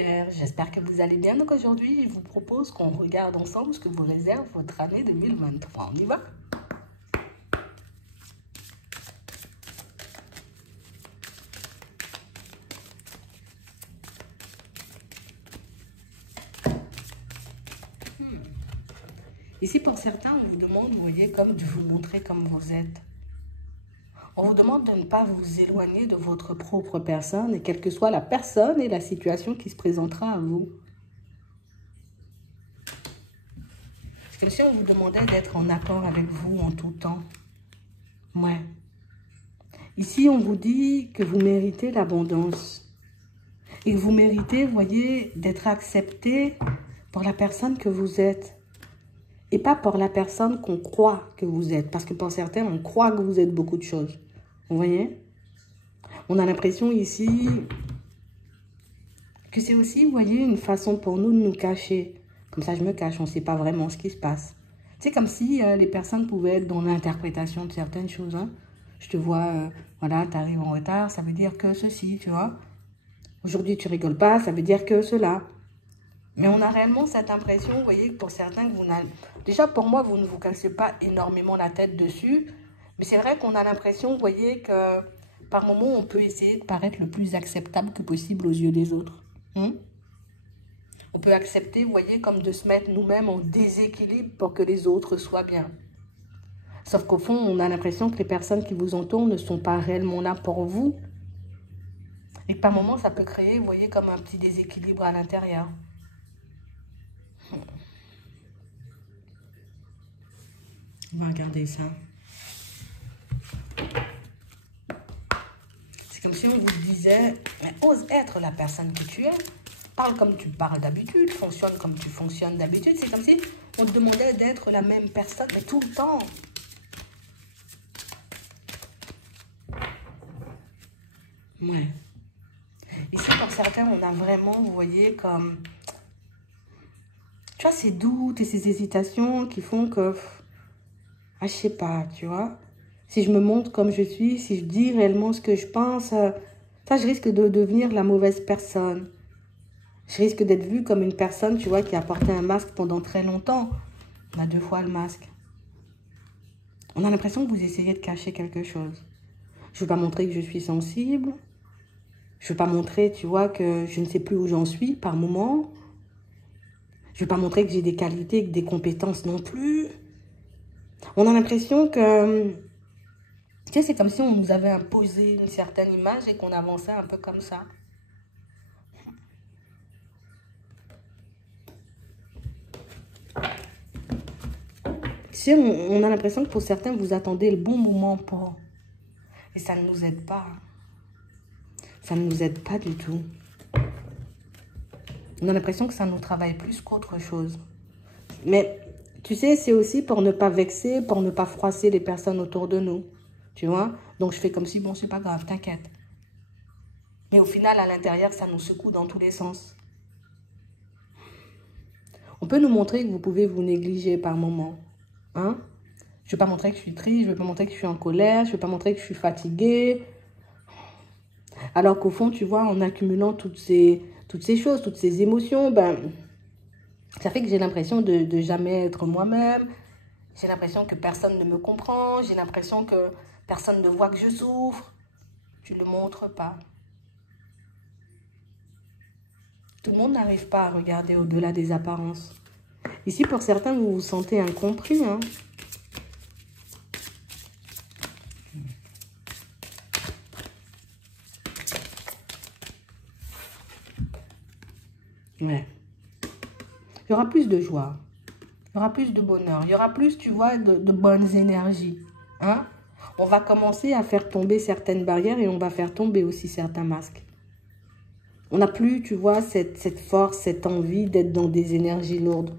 Pierre, j'espère que vous allez bien. Donc aujourd'hui, je vous propose qu'on regarde ensemble ce que vous réserve votre année 2023. On y va? Ici, pour certains, on vous demande, vous voyez, comme de vous montrer comme vous êtes. On vous demande de ne pas vous éloigner de votre propre personne, et quelle que soit la personne et la situation qui se présentera à vous. C'est comme si on vous demandait d'être en accord avec vous en tout temps. Ouais. Ici, on vous dit que vous méritez l'abondance. Et que vous méritez, vous voyez, d'être accepté pour la personne que vous êtes. Et pas pour la personne qu'on croit que vous êtes. Parce que pour certains, on croit que vous êtes beaucoup de choses. Vous voyez? On a l'impression ici que c'est aussi, vous voyez, une façon pour nous de nous cacher. Comme ça, je me cache, on ne sait pas vraiment ce qui se passe. C'est comme si les personnes pouvaient être dans l'interprétation de certaines choses. Hein. Je te vois, voilà, tu arrives en retard, ça veut dire que ceci, tu vois. Aujourd'hui, tu rigoles pas, ça veut dire que cela. Mais on a réellement cette impression, vous voyez, que pour certains, que vous n'avez... Déjà, pour moi, vous ne vous cassez pas énormément la tête dessus. Mais c'est vrai qu'on a l'impression, vous voyez, que par moments, on peut essayer de paraître le plus acceptable que possible aux yeux des autres. On peut accepter, vous voyez, comme de se mettre nous-mêmes en déséquilibre pour que les autres soient bien. Sauf qu'au fond, on a l'impression que les personnes qui vous entourent ne sont pas réellement là pour vous. Et que par moments, ça peut créer, vous voyez, comme un petit déséquilibre à l'intérieur. On va regarder ça. C'est comme si on vous disait, mais ose être la personne que tu es. Parle comme tu parles d'habitude, fonctionne comme tu fonctionnes d'habitude. C'est comme si on te demandait d'être la même personne, mais tout le temps. Ouais. Ici, pour certains, on a vraiment, vous voyez, comme... Tu vois, ces doutes et ces hésitations qui font que... Ah, je sais pas, tu vois. Si je me montre comme je suis, si je dis réellement ce que je pense, ça, je risque de devenir la mauvaise personne. Je risque d'être vue comme une personne, tu vois, qui a porté un masque pendant très longtemps. On a 2 fois le masque. On a l'impression que vous essayez de cacher quelque chose. Je ne veux pas montrer que je suis sensible. Je ne veux pas montrer, tu vois, que je ne sais plus où j'en suis par moment. Je ne veux pas montrer que j'ai des qualités, que des compétences non plus. On a l'impression que, tu sais, c'est comme si on nous avait imposé une certaine image et qu'on avançait un peu comme ça. Tu sais, on a l'impression que pour certains, vous attendez le bon moment pour... Et ça ne nous aide pas. Ça ne nous aide pas du tout. On a l'impression que ça nous travaille plus qu'autre chose. Mais, tu sais, c'est aussi pour ne pas vexer, pour ne pas froisser les personnes autour de nous. Tu vois? Donc, je fais comme si, bon, c'est pas grave, t'inquiète. Mais au final, à l'intérieur, ça nous secoue dans tous les sens. On peut nous montrer que vous pouvez vous négliger par moments. Hein? Je ne veux pas montrer que je suis triste, je ne veux pas montrer que je suis en colère, je ne veux pas montrer que je suis fatiguée. Alors qu'au fond, tu vois, en accumulant toutes ces choses, toutes ces émotions, ben, ça fait que j'ai l'impression de jamais être moi-même. J'ai l'impression que personne ne me comprend. J'ai l'impression que personne ne voit que je souffre. Tu ne le montres pas. Tout le monde n'arrive pas à regarder au-delà des apparences. Ici, pour certains, vous vous sentez incompris. Hein? Ouais. Il y aura plus de joie. Il y aura plus de bonheur. Il y aura plus, tu vois, de bonnes énergies. Hein? On va commencer à faire tomber certaines barrières et on va faire tomber aussi certains masques. On n'a plus, tu vois, cette force, cette envie d'être dans des énergies lourdes.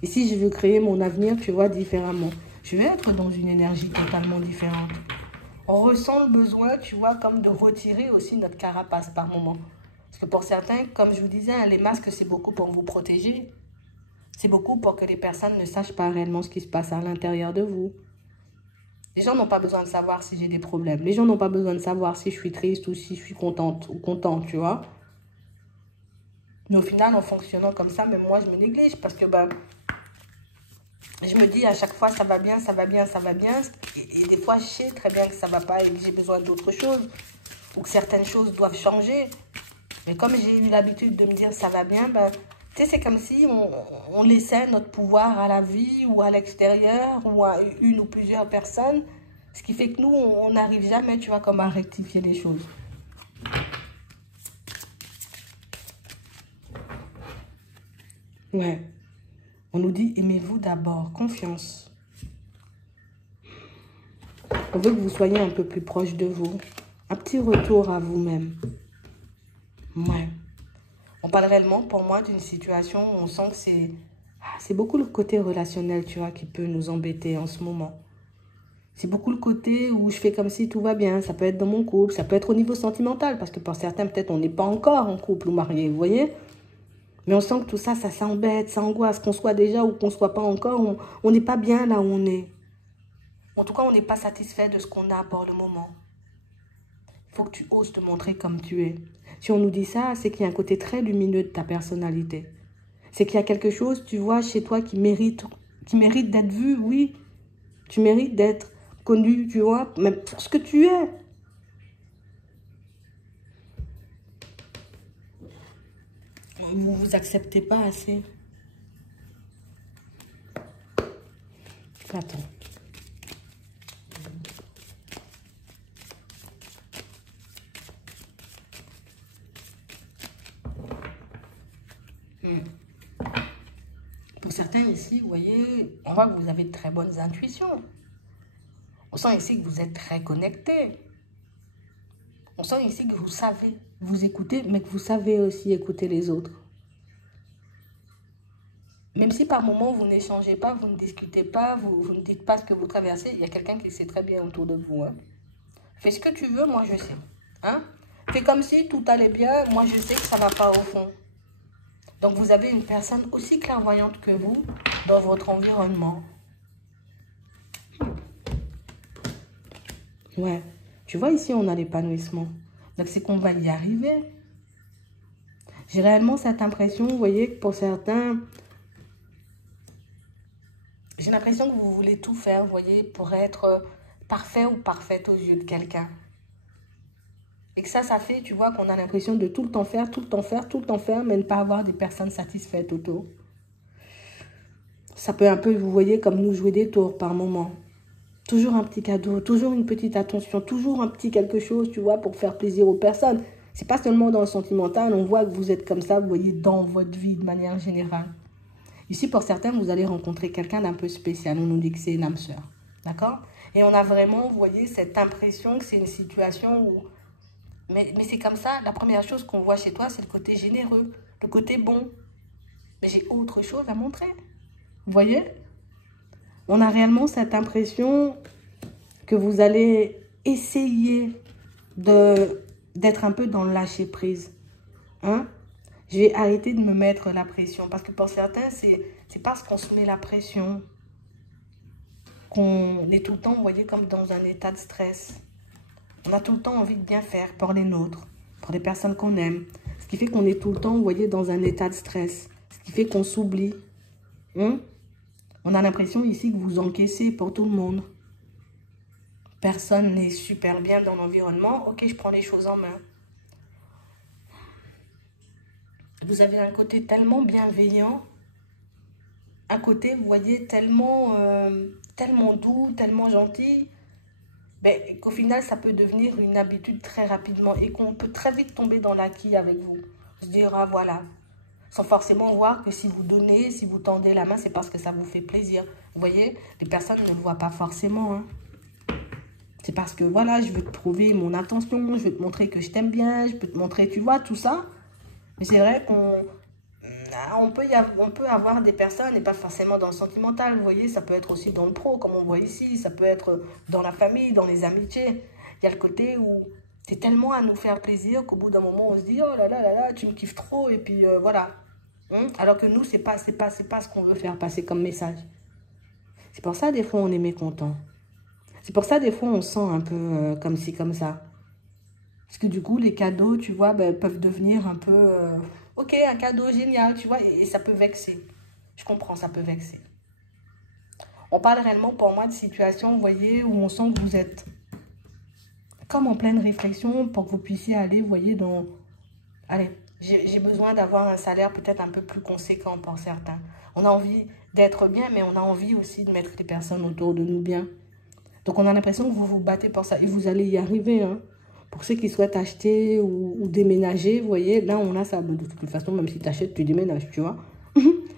Ici, je veux créer mon avenir, tu vois, différemment. Je vais être dans une énergie totalement différente. On ressent le besoin, tu vois, comme de retirer aussi notre carapace par moment. Parce que pour certains, comme je vous disais, hein, les masques, c'est beaucoup pour vous protéger. C'est beaucoup pour que les personnes ne sachent pas réellement ce qui se passe à l'intérieur de vous. Les gens n'ont pas besoin de savoir si j'ai des problèmes. Les gens n'ont pas besoin de savoir si je suis triste ou si je suis contente ou content, tu vois. Mais au final, en fonctionnant comme ça, même moi, je me néglige parce que ben, je me dis à chaque fois, ça va bien, ça va bien, ça va bien. Et des fois, je sais très bien que ça va pas et que j'ai besoin d'autre chose. Ou que certaines choses doivent changer. Mais comme j'ai eu l'habitude de me dire ça va bien, ben, tu sais, c'est comme si on laissait notre pouvoir à la vie ou à l'extérieur ou à une ou plusieurs personnes. Ce qui fait que nous, on n'arrive jamais, tu vois, comme à rectifier les choses. Ouais. On nous dit, aimez-vous d'abord, confiance. On veut que vous soyez un peu plus proche de vous. Un petit retour à vous-même. Ouais. On parle réellement, pour moi, d'une situation où on sent que c'est beaucoup le côté relationnel, tu vois, qui peut nous embêter en ce moment. C'est beaucoup le côté où je fais comme si tout va bien. Ça peut être dans mon couple, ça peut être au niveau sentimental, parce que pour certains, peut-être, on n'est pas encore en couple ou marié, vous voyez? Mais on sent que tout ça, ça s'embête, ça angoisse, qu'on soit déjà ou qu'on ne soit pas encore, on n'est pas bien là où on est. En tout cas, on n'est pas satisfait de ce qu'on a pour le moment. Il faut que tu oses te montrer comme tu es. Si on nous dit ça, c'est qu'il y a un côté très lumineux de ta personnalité. C'est qu'il y a quelque chose, tu vois, chez toi qui mérite d'être vu, oui. Tu mérites d'être connu, tu vois, même pour ce que tu es. Vous vous acceptez pas assez. Attends. Pour certains ici, vous voyez, on voit que vous avez de très bonnes intuitions. On sent ici que vous êtes très connectés. On sent ici que vous savez vous écouter, mais que vous savez aussi écouter les autres. Même si par moment vous n'échangez pas, vous ne discutez pas, vous ne dites pas ce que vous traversez, il y a quelqu'un qui sait très bien autour de vous. Hein. Fais ce que tu veux, moi je sais. Hein? Fais comme si tout allait bien, moi je sais que ça ne va pas au fond. Donc vous avez une personne aussi clairvoyante que vous dans votre environnement. Ouais. Tu vois, ici, on a l'épanouissement. Donc, c'est qu'on va y arriver. J'ai réellement cette impression, vous voyez, que pour certains, j'ai l'impression que vous voulez tout faire, vous voyez, pour être parfait ou parfaite aux yeux de quelqu'un. Et que ça fait, tu vois, qu'on a l'impression de tout le temps faire, tout le temps faire, tout le temps faire, mais ne pas avoir des personnes satisfaites autour. Ça peut un peu, vous voyez, comme nous jouer des tours par moment. Toujours un petit cadeau, toujours une petite attention, toujours un petit quelque chose, tu vois, pour faire plaisir aux personnes. C'est pas seulement dans le sentimental, on voit que vous êtes comme ça, vous voyez, dans votre vie de manière générale. Ici, pour certains, vous allez rencontrer quelqu'un d'un peu spécial. On nous dit que c'est une âme sœur. D'accord? Et on a vraiment, vous voyez, cette impression que c'est une situation où... Mais c'est comme ça, la première chose qu'on voit chez toi, c'est le côté généreux, le côté bon. Mais j'ai autre chose à montrer. Vous voyez? On a réellement cette impression que vous allez essayer d'être un peu dans le lâcher-prise. Hein? Je vais arrêter de me mettre la pression. Parce que pour certains, c'est parce qu'on se met la pression qu'on est tout le temps, vous voyez, comme dans un état de stress. On a tout le temps envie de bien faire pour les nôtres, pour les personnes qu'on aime. Ce qui fait qu'on est tout le temps, vous voyez, dans un état de stress. Ce qui fait qu'on s'oublie. Hein? On a l'impression ici que vous encaissez pour tout le monde. Personne n'est super bien dans l'environnement. Ok, je prends les choses en main. Vous avez un côté tellement bienveillant. Un côté, vous voyez, tellement doux, tellement gentil. Ben, qu'au final, ça peut devenir une habitude très rapidement. Et qu'on peut très vite tomber dans l'acquis avec vous. Se dire, ah voilà. Sans forcément voir que si vous donnez, si vous tendez la main, c'est parce que ça vous fait plaisir. Vous voyez, les personnes ne le voient pas forcément. Hein. C'est parce que, voilà, je veux te prouver mon intention, je veux te montrer que je t'aime bien, je peux te montrer, tu vois, tout ça. Mais c'est vrai qu'on peut avoir des personnes, et pas forcément dans le sentimental, vous voyez, ça peut être aussi dans le pro, comme on voit ici, ça peut être dans la famille, dans les amitiés. Il y a le côté où tu es tellement à nous faire plaisir qu'au bout d'un moment, on se dit, oh là là là là, tu me kiffes trop, et puis voilà. Alors que nous, c'est pas ce qu'on veut faire passer comme message. C'est pour ça, des fois, on est mécontent. C'est pour ça, des fois, on sent un peu comme ci, comme ça. Parce que du coup, les cadeaux, tu vois, ben, peuvent devenir un peu... ok, un cadeau génial, tu vois, et ça peut vexer. Je comprends, ça peut vexer. On parle réellement pour moi de situations, vous voyez, où on sent que vous êtes comme en pleine réflexion pour que vous puissiez aller, vous voyez, dans... Allez, j'ai besoin d'avoir un salaire peut-être un peu plus conséquent pour certains. On a envie d'être bien, mais on a envie aussi de mettre les personnes autour de nous bien. Donc, on a l'impression que vous vous battez pour ça. Et vous allez y arriver, hein. Pour ceux qui souhaitent acheter ou déménager, vous voyez, là, on a ça. De toute façon, même si tu achètes, tu déménages, tu vois.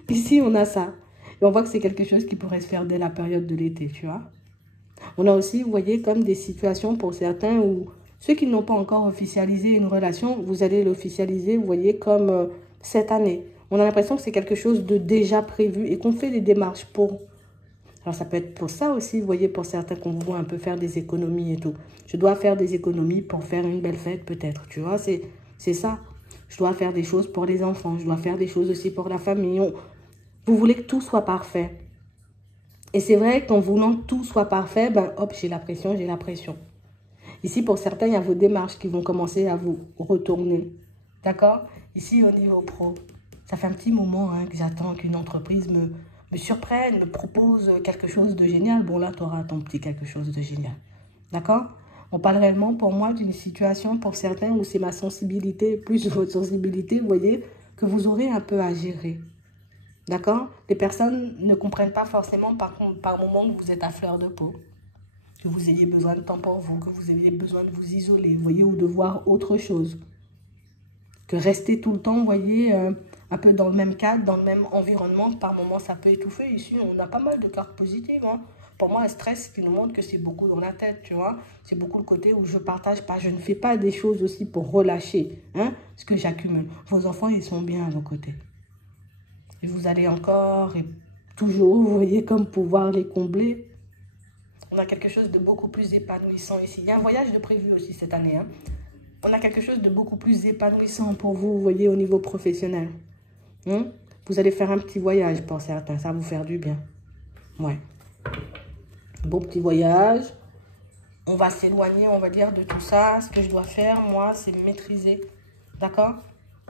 Ici, on a ça. Et on voit que c'est quelque chose qui pourrait se faire dès la période de l'été, tu vois. On a aussi, vous voyez, comme des situations pour certains où ceux qui n'ont pas encore officialisé une relation, vous allez l'officialiser, vous voyez, comme cette année. On a l'impression que c'est quelque chose de déjà prévu et qu'on fait des démarches pour. Alors, ça peut être pour ça aussi, vous voyez, pour certains qu'on voit un peu faire des économies et tout. Je dois faire des économies pour faire une belle fête, peut-être, tu vois, c'est ça. Je dois faire des choses pour les enfants, je dois faire des choses aussi pour la famille. Vous voulez que tout soit parfait. Et c'est vrai qu'en voulant que tout soit parfait, ben hop, j'ai la pression, j'ai la pression. Ici, pour certains, il y a vos démarches qui vont commencer à vous retourner. D'accord? Ici, au niveau pro, ça fait un petit moment hein, que j'attends qu'une entreprise me surprenne, me propose quelque chose de génial. Bon, là, tu auras ton petit quelque chose de génial. D'accord? On parle réellement pour moi d'une situation pour certains où c'est ma sensibilité, plus votre sensibilité, vous voyez, que vous aurez un peu à gérer. D'accord? Les personnes ne comprennent pas forcément par moment que vous êtes à fleur de peau. Que vous ayez besoin de temps pour vous, que vous ayez besoin de vous isoler, vous voyez, ou de voir autre chose. Que rester tout le temps, vous voyez, un peu dans le même cadre, dans le même environnement, par moment, ça peut étouffer. Ici, on a pas mal de cartes positives. Hein. Pour moi, un stress qui nous montre que c'est beaucoup dans la tête, tu vois. C'est beaucoup le côté où je partage pas, je ne fais pas des choses aussi pour relâcher hein, ce que j'accumule. Vos enfants, ils sont bien à vos côtés. Et vous allez encore et toujours, vous voyez, comme pouvoir les combler. On a quelque chose de beaucoup plus épanouissant ici. Il y a un voyage de prévu aussi cette année. Hein. On a quelque chose de beaucoup plus épanouissant pour vous, vous voyez, au niveau professionnel. Hein? Vous allez faire un petit voyage pour certains. Ça va vous faire du bien. Ouais. Bon petit voyage. On va s'éloigner, on va dire, de tout ça. Ce que je dois faire, moi, c'est maîtriser. D'accord?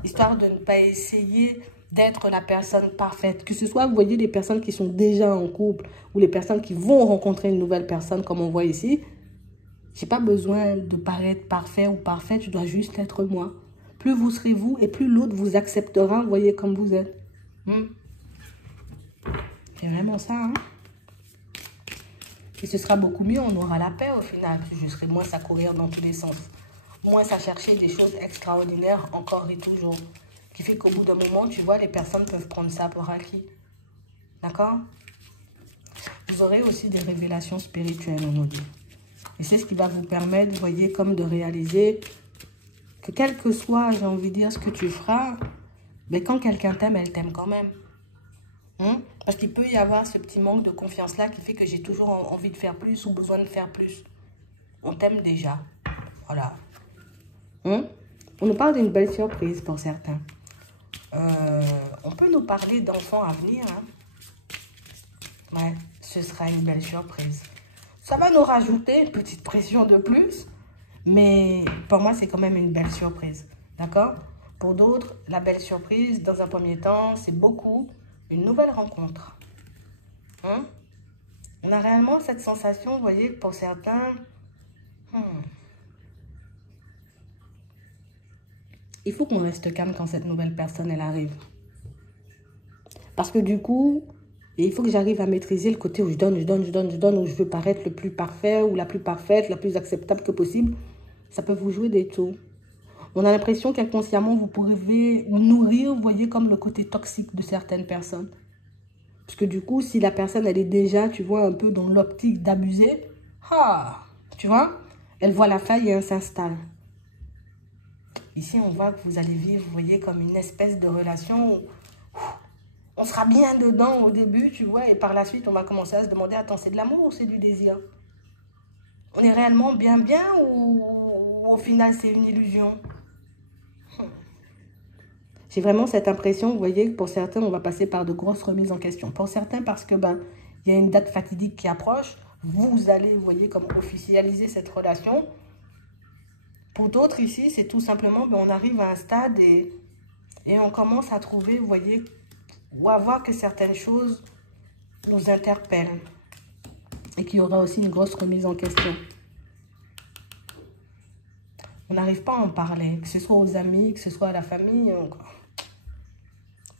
Histoire de ne pas essayer d'être la personne parfaite. Que ce soit, vous voyez, les personnes qui sont déjà en couple ou les personnes qui vont rencontrer une nouvelle personne, comme on voit ici. Je n'ai pas besoin de paraître parfait ou parfaite, je dois juste être moi. Plus vous serez vous et plus l'autre vous acceptera, vous voyez, comme vous êtes. C'est vraiment ça, hein? Et ce sera beaucoup mieux, on aura la paix au final. Je serai moins à courir dans tous les sens. Moins à chercher des choses extraordinaires encore et toujours. Qui fait qu'au bout d'un moment, tu vois, les personnes peuvent prendre ça pour acquis. D'accord? Vous aurez aussi des révélations spirituelles, on nous dit. Et c'est ce qui va vous permettre, vous voyez, comme de réaliser que quel que soit, j'ai envie de dire, ce que tu feras, mais quand quelqu'un t'aime, elle t'aime quand même. Parce qu'il peut y avoir ce petit manque de confiance-là qui fait que j'ai toujours envie de faire plus ou besoin de faire plus. On t'aime déjà. Voilà. On nous parle d'une belle surprise pour certains. On peut nous parler d'enfants à venir. Hein. Ouais, ce sera une belle surprise. Ça va nous rajouter une petite pression de plus. Mais pour moi, c'est quand même une belle surprise. D'accord? Pour d'autres, la belle surprise, dans un premier temps, c'est beaucoup une nouvelle rencontre. On a réellement cette sensation, vous voyez, pour certains... Il faut qu'on reste calme quand cette nouvelle personne, elle arrive. Parce que du coup, il faut que j'arrive à maîtriser le côté où je donne, où je veux paraître le plus parfait ou la plus parfaite, la plus acceptable que possible. Ça peut vous jouer des tours. On a l'impression qu'inconsciemment, vous pourrez nourrir, vous voyez, comme le côté toxique de certaines personnes. Parce que du coup, si la personne, elle est déjà, tu vois, un peu dans l'optique d'abuser, tu vois, elle voit la faille et elle s'installe. Ici, on voit que vous allez vivre, vous voyez, comme une espèce de relation où on sera bien dedans au début, tu vois, et par la suite, on va commencer à se demander, attends, c'est de l'amour ou c'est du désir? On est réellement bien ou au final, c'est une illusion? J'ai vraiment cette impression, vous voyez, que pour certains, on va passer par de grosses remises en question. Pour certains, parce que il y a une date fatidique qui approche, vous allez, vous voyez, comme officialiser cette relation. Pour d'autres ici, c'est tout simplement, ben, on arrive à un stade et on commence à trouver, vous voyez, ou à voir que certaines choses nous interpellent. Et qu'il y aura aussi une grosse remise en question. On n'arrive pas à en parler, que ce soit aux amis, que ce soit à la famille.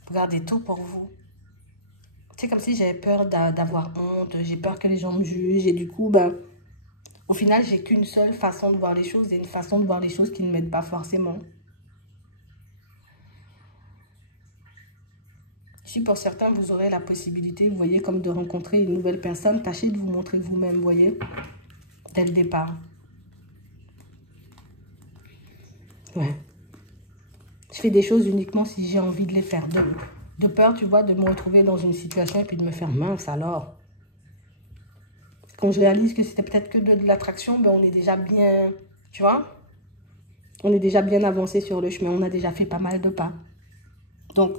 Vous gardez tout pour vous. C'est comme si j'avais peur d'avoir honte, j'ai peur que les gens me jugent. Et du coup, ben, au final, j'ai qu'une seule façon de voir les choses et une façon de voir les choses qui ne m'aide pas forcément. Si pour certains, vous aurez la possibilité, vous voyez, comme de rencontrer une nouvelle personne, tâchez de vous montrer vous-même, vous voyez, dès le départ. Ouais. Je fais des choses uniquement si j'ai envie de les faire. De peur, tu vois, de me retrouver dans une situation et puis de me faire mince alors. Quand je réalise que c'était peut-être que de l'attraction, ben on est déjà bien, tu vois, on est déjà bien avancé sur le chemin. On a déjà fait pas mal de pas. Donc,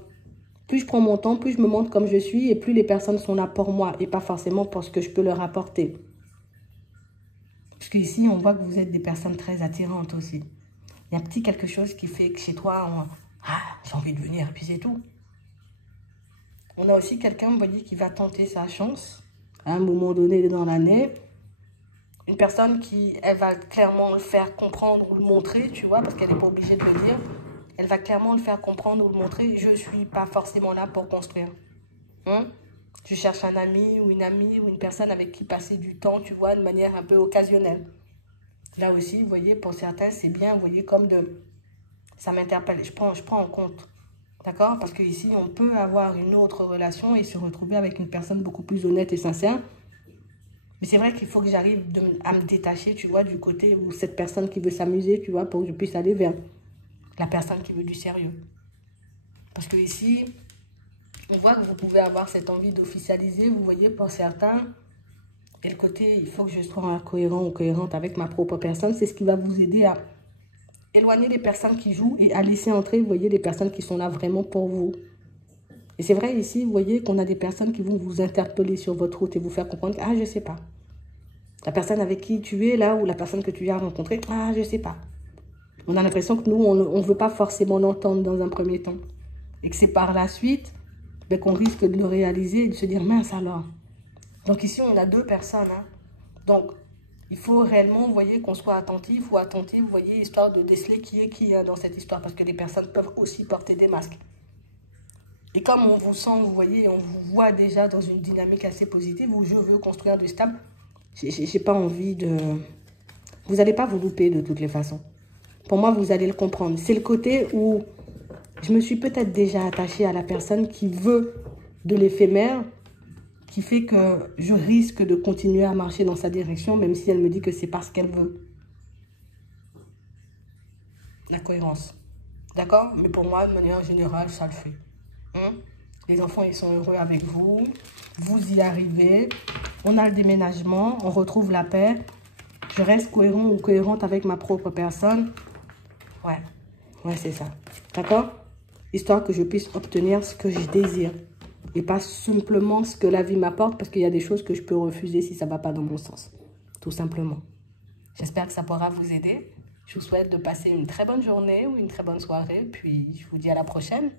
plus je prends mon temps, plus je me montre comme je suis et plus les personnes sont là pour moi et pas forcément pour ce que je peux leur apporter. Parce qu'ici, on voit que vous êtes des personnes très attirantes aussi. Il y a un petit quelque chose qui fait que chez toi, j'ai envie de venir et puis c'est tout. On a aussi quelqu'un, vous voyez, qui va tenter sa chance à un moment donné dans l'année. Une personne qui, elle va clairement le faire comprendre ou le montrer, tu vois, parce qu'elle n'est pas obligée de le dire. Elle va clairement le faire comprendre ou le montrer. Je ne suis pas forcément là pour construire. Tu cherches un ami ou une personne avec qui passer du temps, tu vois, de manière un peu occasionnelle. Là aussi, vous voyez, pour certains, c'est bien, vous voyez, comme de... Ça m'interpelle, je prends en compte. D'accord? Parce qu'ici, on peut avoir une autre relation et se retrouver avec une personne beaucoup plus honnête et sincère. Mais c'est vrai qu'il faut que j'arrive à me détacher, tu vois, du côté où cette personne qui veut s'amuser, tu vois, pour que je puisse aller vers la personne qui veut du sérieux. Parce que ici, on voit que vous pouvez avoir cette envie d'officialiser, vous voyez, pour certains. Et le côté, il faut que je sois cohérent ou cohérente avec ma propre personne, c'est ce qui va vous aider à éloigner les personnes qui jouent et à laisser entrer, vous voyez, les personnes qui sont là vraiment pour vous. Et c'est vrai ici, vous voyez, qu'on a des personnes qui vont vous interpeller sur votre route et vous faire comprendre, ah, je sais pas. La personne avec qui tu es là ou la personne que tu viens rencontrer, ah, je sais pas. On a l'impression que nous, on ne veut pas forcément l'entendre dans un premier temps. Et que c'est par la suite ben, qu'on risque de le réaliser et de se dire, mince alors. Donc ici, on a deux personnes. Donc, il faut réellement, vous voyez, qu'on soit attentif ou attentif, vous voyez, histoire de déceler qui est qui dans cette histoire. Parce que les personnes peuvent aussi porter des masques. Et comme on vous sent, vous voyez, on vous voit déjà dans une dynamique assez positive où je veux construire du stable, j'ai pas envie de... Vous n'allez pas vous louper de toutes les façons. Pour moi, vous allez le comprendre. C'est le côté où je me suis peut-être déjà attachée à la personne qui veut de l'éphémère, qui fait que je risque de continuer à marcher dans sa direction, même si elle me dit que c'est parce qu'elle veut. La cohérence. D'accord? Mais pour moi, de manière générale, ça le fait. Les enfants, ils sont heureux avec vous. Vous y arrivez. On a le déménagement. On retrouve la paix. Je reste cohérent ou cohérente avec ma propre personne. Ouais, c'est ça. D'accord? Histoire que je puisse obtenir ce que je désire. Et pas simplement ce que la vie m'apporte. Parce qu'il y a des choses que je peux refuser si ça ne va pas dans mon sens. Tout simplement. J'espère que ça pourra vous aider. Je vous souhaite de passer une très bonne journée ou une très bonne soirée. Puis, je vous dis à la prochaine.